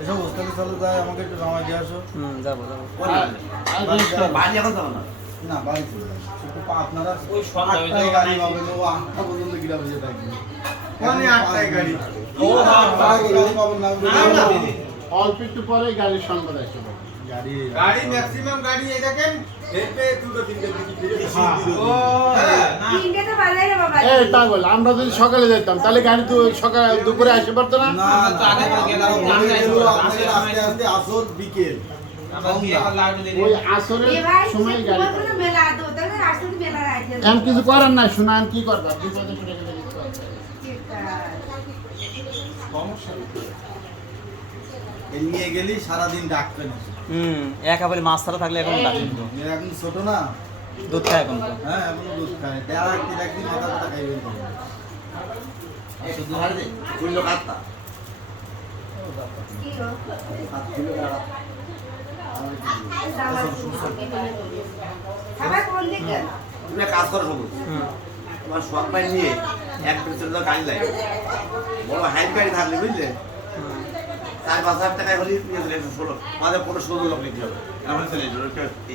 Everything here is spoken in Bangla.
এসব ওস্তাদি চালু যায়, আমাকে একটু নামাই দিয়ে আসো। যাবো বাড়ি এখন যাবো না। না বাড়ি চলে যাবো। শুধু আপনারা ওই সন্ধ্যা হয়ে 8টায় যাবে। গাড়ি পাবেন, ও 8টা পর্যন্ত গ্রামে যেতে থাকবে। মানে 8টায় গাড়ি। ও 8টায় গাড়ি পাবেন না। না। অল্প একটু পরে গাড়ির সংবাদ আসবে। গাড়ি ম্যাক্সিমাম গাড়ি এই দেখেন হেঁটে 2-3 দিকে ফিরে ও তিনটে তো বাজারে রে বাবা। এই পাগল, আমরা যদি সকালে যেতাম তাহলে গাড়ি তো সকাল দুপুরে আসতে পারতো না। না তো আগে গেলাম, আপনাদের আস্তে আস্তে আসর বিকেল আমরা দিয়ে আবার লাইটও দিয়ে ওই দিই। আসরের এ ভাই সময় গাড়ি তোমার কোনো মেলা আদো তাহলে রাস্তাতে মেলা রাখছে। এম কিছু করার নাই, শোনান কি করবা বিপদে পড়ে গেলে কিছু করতে হবে। এই নিয়ে গেলি সারাদিন ডাকতেন। একা বলে মাছ ছাড়া থাকলে এখন ডাকেন তো এরা এখন ছোট না, দুধ খায় এখন তো হ্যাঁ এখনো দুধ খায়। দেওয়া একদিন মাথা ব্যথা খাইবেন তো। শুধু হারে দে, খুললো কাটতা। কি গো? খাবার কোন দিকে? তুমি এক কাজ করো সবুজ। তোমার শখ পাই নিয়ে এক পিছনে তো গাড়ি লাগে। বড় হাইট গাড়ি থাকলে বুঝলে? 4-5 হাজার টাকায় হলেই তুমি 116 মাঝে 15-16 লোক নিতে হবে। এমন চলে যাবে।